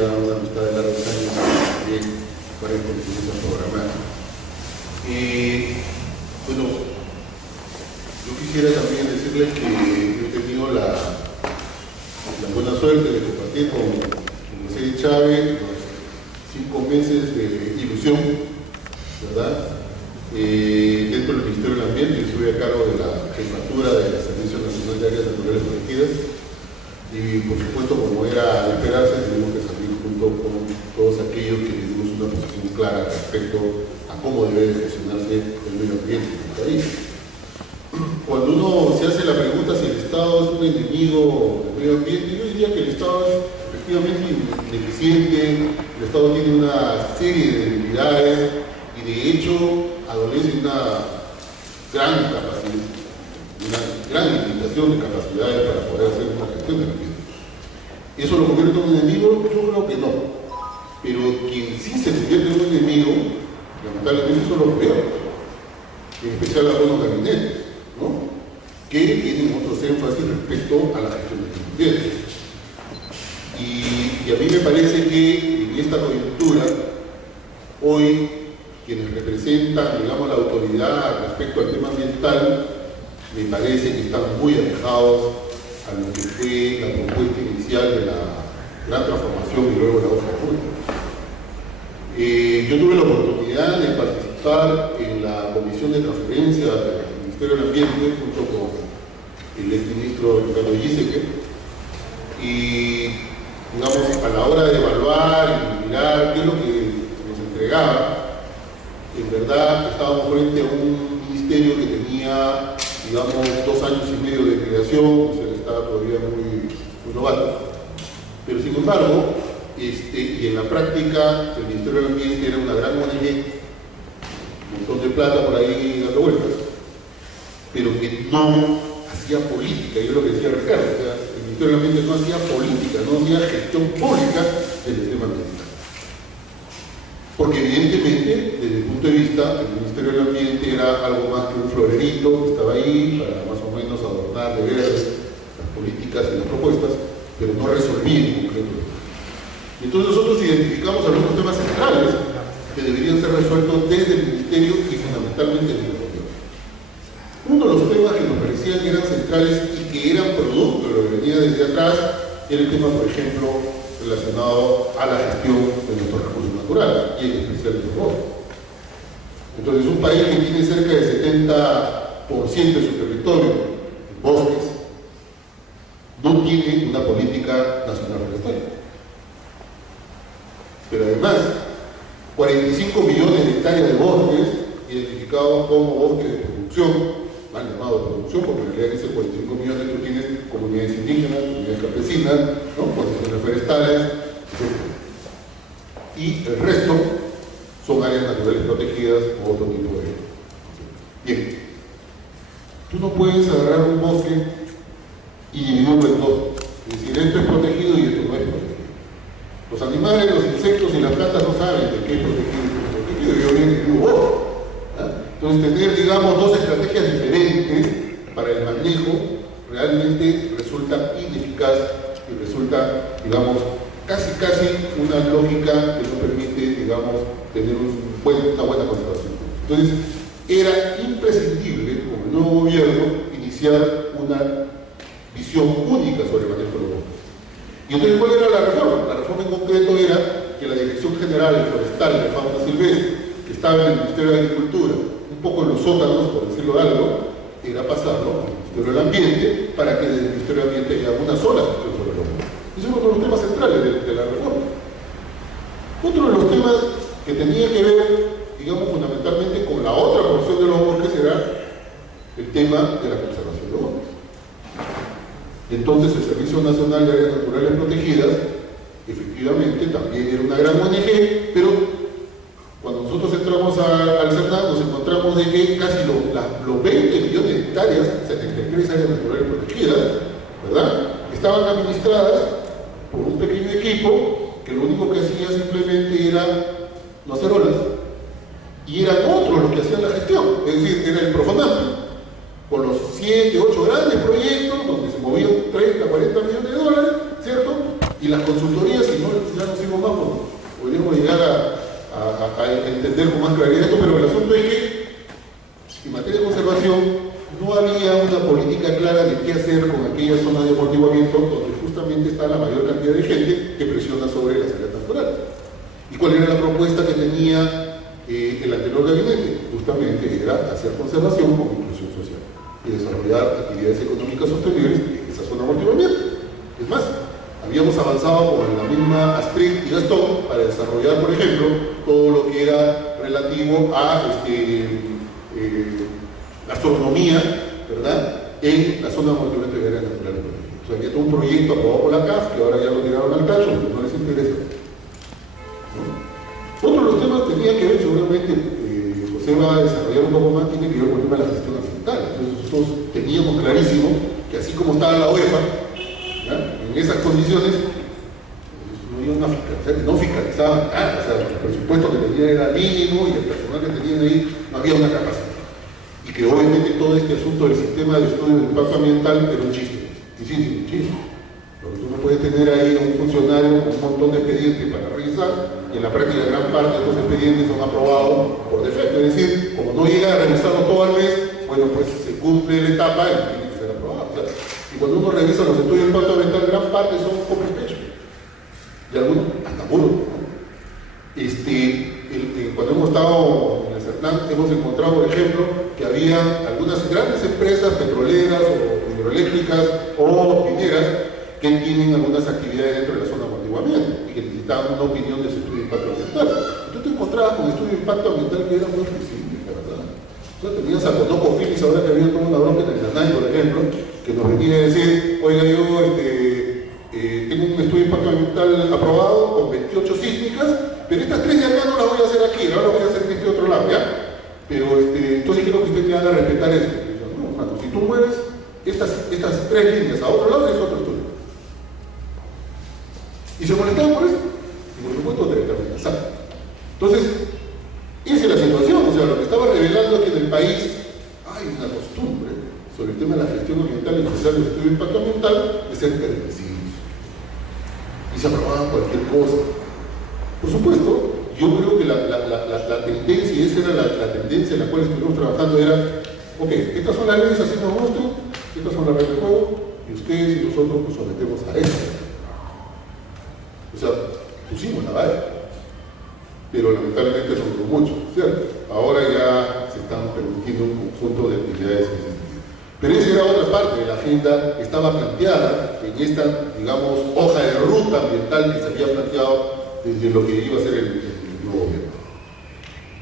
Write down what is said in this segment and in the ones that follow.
ya una amistad de largos años, también varios conocimientos programados. Bueno, yo quisiera también decirles que yo he tenido la buena suerte de compartir con José Chávez los 5 meses de ilusión, ¿verdad? Dentro del Ministerio del Ambiente. Yo estuve a cargo de la jefatura del Servicio Nacional de Áreas Naturales Protegidas y, por supuesto, como era de esperarse, tenemos que salir junto con todos aquellos que tenemos una posición clara respecto a cómo debe gestionarse el medio ambiente en el país. Cuando uno se hace la pregunta si el Estado es un enemigo del medio ambiente, yo diría que el Estado es efectivamente ineficiente, el Estado tiene una serie de debilidades y de hecho adolece una gran capacidad, una gran limitación de capacidades para poder hacer una gestión del ambiente. ¿Eso lo convierte en un enemigo? Yo creo que no. Pero quien sí se convierte en un enemigo, lamentablemente son los peores, en especial algunos gabinetes, ¿no?, que tienen otros énfasis respecto a la gestión del ambiente. Y a mí me parece que en esta coyuntura, hoy, quienes representan, digamos, la autoridad respecto al tema ambiental, me parece que están muy alejados a lo que fue la propuesta inicial de la gran transformación y luego la hoja de ruta. Yo tuve la oportunidad de participar en la comisión de transferencia del Ministerio del Ambiente junto con el exministro Ricardo Giesecke, y, digamos, a la hora de evaluar y mirar qué es lo que se nos entregaba, en verdad estábamos frente a un ministerio que tenía, digamos, 2 años y medio de creación, o sea, estaba todavía muy novato. Pero sin embargo, y en la práctica, el Ministerio del Ambiente era una gran ONG, un montón de plata por ahí dando vueltas, pero que no hacía política. Yo lo que decía Ricardo, o sea, el Ministerio del Ambiente no hacía política, no hacía gestión pública del tema ambiental. Porque evidentemente, desde el punto de vista, el Ministerio del Ambiente era algo más que un florerito que estaba ahí para más o menos adornar de verde las políticas y las propuestas, pero no resolvía en concreto. Entonces nosotros identificamos algunos temas centrales que deberían ser resueltos desde el Ministerio y fundamentalmente desde el gobierno. Uno de los temas que nos parecían que eran centrales y que eran producto de lo que venía desde atrás era el tema, por ejemplo, relacionado a la gestión de nuestros recursos naturales y en especial de los bosques. Entonces, un país que tiene cerca del 70% de su territorio en bosques no tiene una política nacional forestal. Pero además, 45 millones de hectáreas de bosques identificados como bosques de producción, mal llamado de producción, porque en realidad esos 45 millones tú tienes comunidades indígenas, comunidades campesinas, ¿no?, plantaciones forestales, etc. Y el resto son áreas naturales protegidas o otro tipo de... Bien, tú no puedes agarrar un bosque y dividirlo en dos, es decir, esto es protegido y esto no es protegido. Los animales, los insectos y las plantas no saben de qué es protegido y qué no es protegido, yo bien en un bosque. Entonces, tener, digamos, 2 estrategias diferentes para el manejo realmente resulta ineficaz y resulta, digamos, casi una lógica que no permite, digamos, tener una buena conservación. Entonces, era imprescindible, como el nuevo gobierno, iniciar una visión única sobre el manejo de los bosques. Y entonces, ¿cuál era la reforma? La reforma en concreto era que la Dirección General Forestal de Fauna Silvestre, que estaba en el Ministerio de Agricultura, un poco en los sótanos, por decirlo algo, era pasarlo al Ministerio del Ambiente para que desde el Ministerio del Ambiente haya una sola gestión sobre los bosques. Ese es uno de los temas centrales de la reforma. Otro de los temas que tenía que ver, digamos, fundamentalmente con la otra porción de los bosques era el tema de la conservación de los bosques. Entonces, el Servicio Nacional de Áreas Naturales Protegidas, efectivamente, también era una gran ONG, pero cuando nosotros entramos al CERNAC nos encontramos de que casi los 20 millones de hectáreas, 73 áreas naturales protegidas, ¿verdad?, estaban administradas por un pequeño equipo que lo único que hacía simplemente era no hacer olas, y eran otros los que hacían la gestión, es decir, era el Profonam, con los 7, 8 grandes proyectos donde se movían 30, 40 millones de dólares, ¿cierto? Y las consultorías, si no, ya no sigo más, podríamos llegar a entender con más claridad esto, pero el asunto es que en materia de conservación no había una política clara de qué hacer con aquellas zonas de amortiguamiento donde justamente está la mayor cantidad de gente que presiona sobre las áreas naturales. ¿Y cuál era la propuesta que tenía el anterior gabinete? Justamente era hacer conservación con inclusión social y desarrollar actividades económicas sostenibles en esa zona de amortiguamiento. Es más, habíamos avanzado con la misma Astrid y Gastón para desarrollar, por ejemplo, todo lo que era relativo a gastronomía, ¿verdad?, en la zona de amortiguamiento de áreas naturales. O sea, había todo un proyecto aprobado por la CAF, que ahora ya lo tiraron al tacho, porque no les interesa. ¿No? Otro de los temas tenía que ver, seguramente, José va a desarrollar un poco más, tiene que ver con el tema de la gestión ambiental. Entonces nosotros teníamos clarísimo que así como estaba la UEFA, ¿ya?, en esas condiciones, no fiscalizaban nada, o sea, el presupuesto que tenían era mínimo y el personal que tenían ahí no había una capacidad. Y que obviamente todo este asunto del sistema de estudio de impacto ambiental era un chiste. Y sí, un chiste. Porque tú no puedes tener ahí a un funcionario con un montón de expedientes para revisar, y en la práctica gran parte de estos expedientes son aprobados por defecto. Es decir, como no llega a revisarlo todo al mes, bueno, pues se cumple la etapa y tiene que ser aprobado. O sea, y cuando uno revisa los estudios de impacto ambiental, gran parte son copy-paste. Y algunos hasta muros, ¿no? Cuando hemos estado en el CERNAM, hemos encontrado, por ejemplo, que había algunas grandes empresas petroleras o hidroeléctricas o mineras que tienen algunas actividades dentro de la zona de amortiguamiento y que necesitaban una opinión de su estudio de impacto ambiental. Y tú te encontrabas con estudio de impacto ambiental que era muy flexible, la verdad. O sea, tenías a Conoco Phillips, ahora que había toda una bronca en el Nanay, por ejemplo, que nos venía a decir, oiga, yo tengo un estudio de impacto ambiental aprobado con 28 sísmicas, pero estas 3 de acá no las voy a hacer aquí, ahora las voy a hacer en este otro lado, ¿ya? Pero entonces quiero que usted me haga respetar eso. No, hermano, si tú mueves estas 3 líneas a otro lado, es otro estudio. Y se molestaban por eso, y por supuesto te amenazaban. Entonces, esa es la situación, o sea, lo que estaba revelando es que en el país hay una costumbre sobre el tema de la gestión ambiental y especial del estudio de impacto ambiental de ser permisivos. Y se aprobaban cualquier cosa. Por supuesto, yo creo que la tendencia, y esa era la tendencia en la cual estuvimos trabajando, era, ok, estas son las leyes, así nos muestran, estas son las reglas de juego, y ustedes y nosotros nos sometemos a eso. O sea, pusimos la valla, pero lamentablemente no duró mucho, ¿cierto? Ahora ya se están permitiendo un conjunto de actividades en ese sentido. Pero esa era otra parte de la agenda que estaba planteada en esta, digamos, hoja de ruta ambiental que se había planteado desde lo que iba a ser el nuevo gobierno.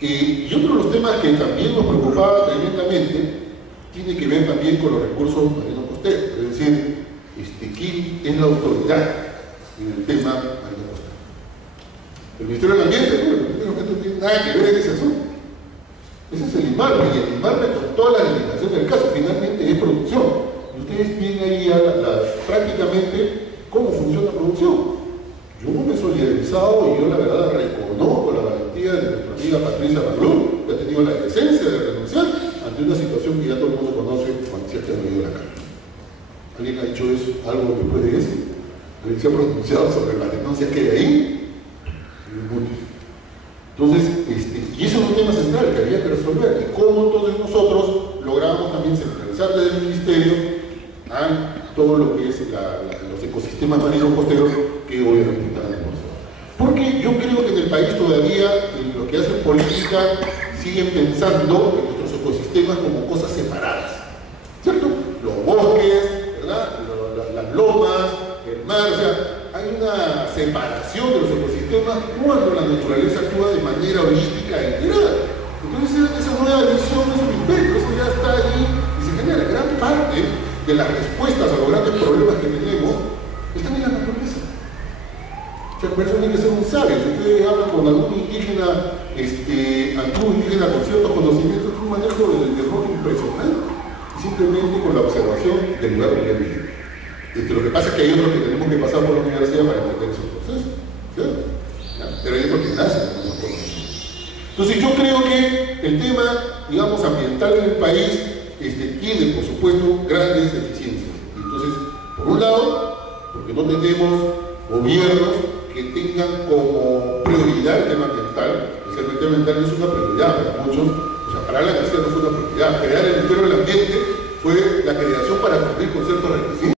Y otro de los temas que también nos preocupaba tremendamente tiene que ver también con los recursos marinos costeros, es decir, ¿quién es la autoridad en el tema marino costero? El Ministerio del Ambiente, ¿no? El Ministerio del Ambiente no tiene nada que ver en ese asunto. Ese es el INMARME, y el INMARME con toda la limitación del caso, finalmente es producción. Y ustedes tienen ahí prácticamente cómo funciona la producción. Yo no me he solidarizado y yo la verdad reconozco la valentía de nuestra amiga Patricia Maglú, que ha tenido la decencia de renunciar ante una situación que ya todo el mundo conoce cuando se ha ido a la calle. ¿Alguien ha dicho eso? ¿Algo después de eso? ¿Alguien se ha pronunciado sobre las denuncias que hay ahí? Entonces, y eso es un tema central que había que resolver. Y cómo todos nosotros logramos también centralizar desde el Ministerio a todo lo que es los ecosistemas marinos costeros que obviamente están en el. Porque yo creo que en el país todavía, en lo que hacen política, siguen pensando en nuestros ecosistemas como cosas separadas, ¿cierto? Los bosques, ¿verdad? Las lomas, el mar, o sea, hay una separación de los ecosistemas cuando la naturaleza actúa de manera holística e integral. Entonces esa nueva visión es un invento, eso ya está ahí y se genera gran parte de las respuestas a los grandes problemas que tenemos están en la naturaleza. O sea, por eso no hay que ser un sabio. Si ustedes hablan con algún indígena, antiguo indígena con ciertos conocimientos, es un manejo del rojo impresionante, simplemente con la observación del lugar donde vive. Lo que pasa es que hay otros que tenemos que pasar por la universidad para entender esos procesos, ¿cierto? Pero hay otros que nacen con esos conocimientos. Entonces yo creo que el tema, digamos, ambiental en el país tiene, por supuesto, grandes deficiencias. Entonces, por un lado, porque no tenemos gobiernos que tengan como prioridad el tema ambiental. El tema ambiental no es una prioridad para muchos, o sea, para Alan García no fue una prioridad. Crear el Ministerio del Ambiente fue la creación para cumplir con ciertos requisitos.